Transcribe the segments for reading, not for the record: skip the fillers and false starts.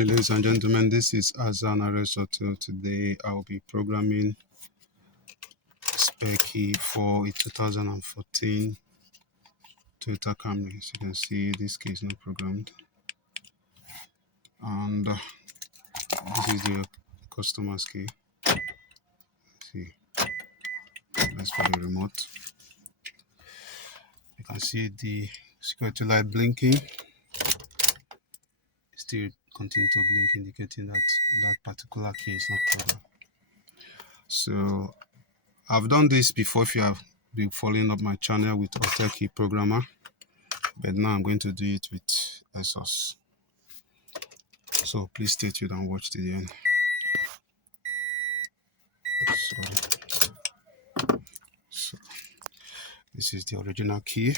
morning, ladies and gentlemen. This is Highlander. Today I'll be programming spare key for a 2014 Toyota Camry. As you can see, this key is not programmed, and this is the customer's key. See, that's for the remote. You can see the security light blinking. Still continue to blink, indicating that that particular key is not programmed. So I've done this before if you have been following up my channel with Hotel Key Programmer, but now I'm going to do it with Xhorse. So please stay tuned and watch to the end. So this is the original key. You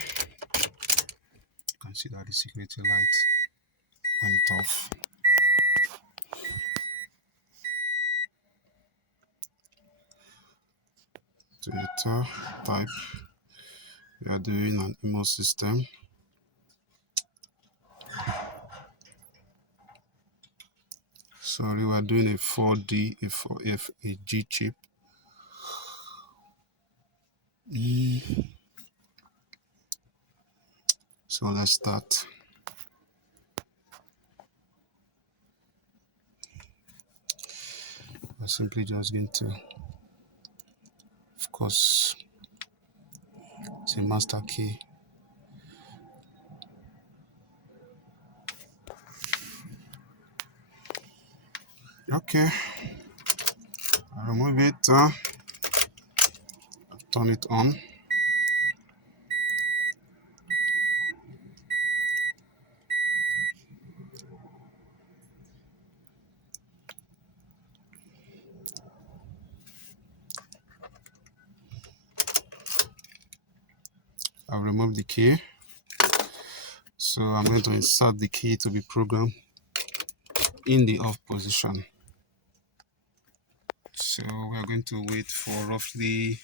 can see that the security light went off. Toyota type. We are doing an IMO system. Sorry, we are doing a 4D, a 4F, a G chip. So let's start. We're simply just going to, of course, it's a master key. Okay, I remove it, turn it on. I've removed the key. So I'm going to insert the key to be programmed in the off position. So we are going to wait for roughly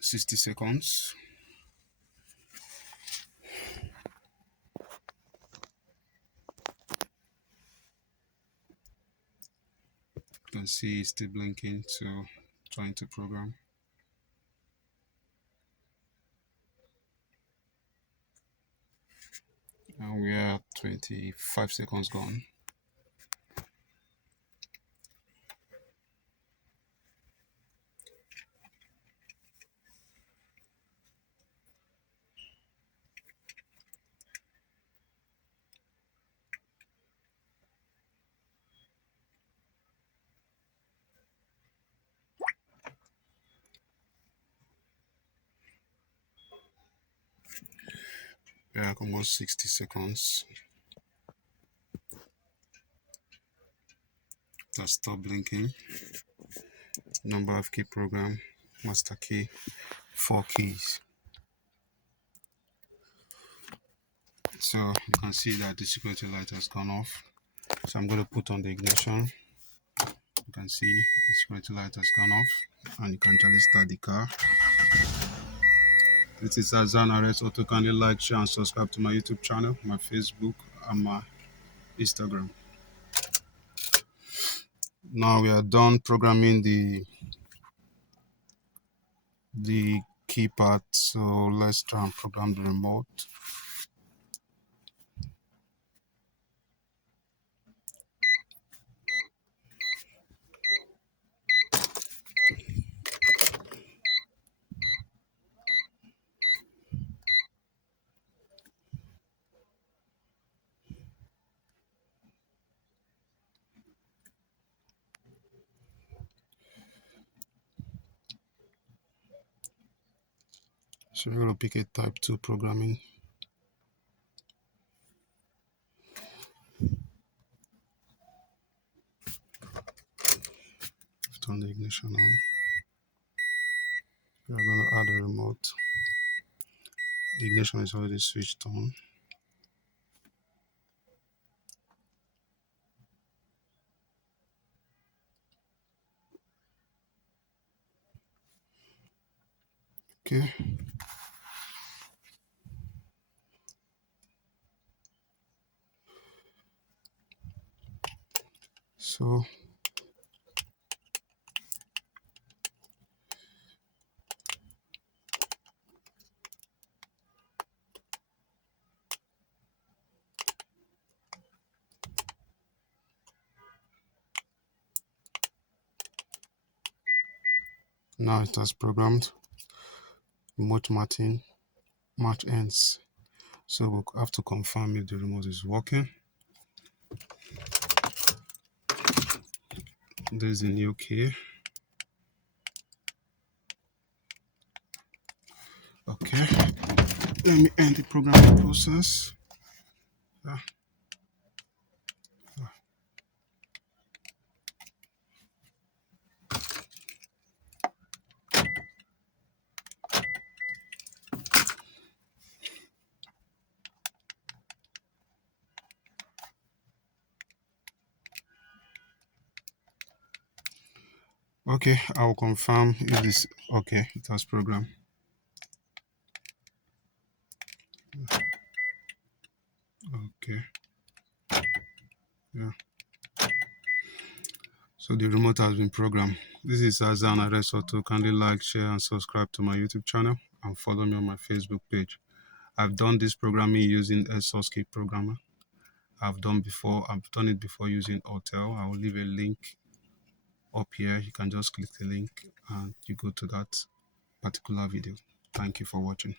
60 seconds. You can see it's still blinking, so trying to program. And we are 25 seconds gone. We are almost 60 seconds. Just stop blinking. Number of key program, master key, 4 keys. So you can see that the security light has gone off. So I'm going to put on the ignition. You can see the security light has gone off, and you can actually start the car. This is Highlander. Also, kindly like, share, and subscribe to my YouTube channel, my Facebook, and my Instagram. Now we are done programming the keypad, so let's try and program the remote. So we're going to pick a type 2 programming. Turn the ignition on. We are going to add a remote. The ignition is already switched on. Okay. So now it has programmed remote match ends. So we'll have to confirm if the remote is working. There's a new key. Okay, let me end the programming process. Okay, I'll confirm if this okay. It has programmed. Okay, yeah. So the remote has been programmed. This is Azan Arrest Auto. Kindly like, share, and subscribe to my YouTube channel and follow me on my Facebook page. I've done this programming using Xhorse Programmer. I've done it before using Hotel. I will leave a link up here. You can just click the link and you go to that particular video. Thank you for watching.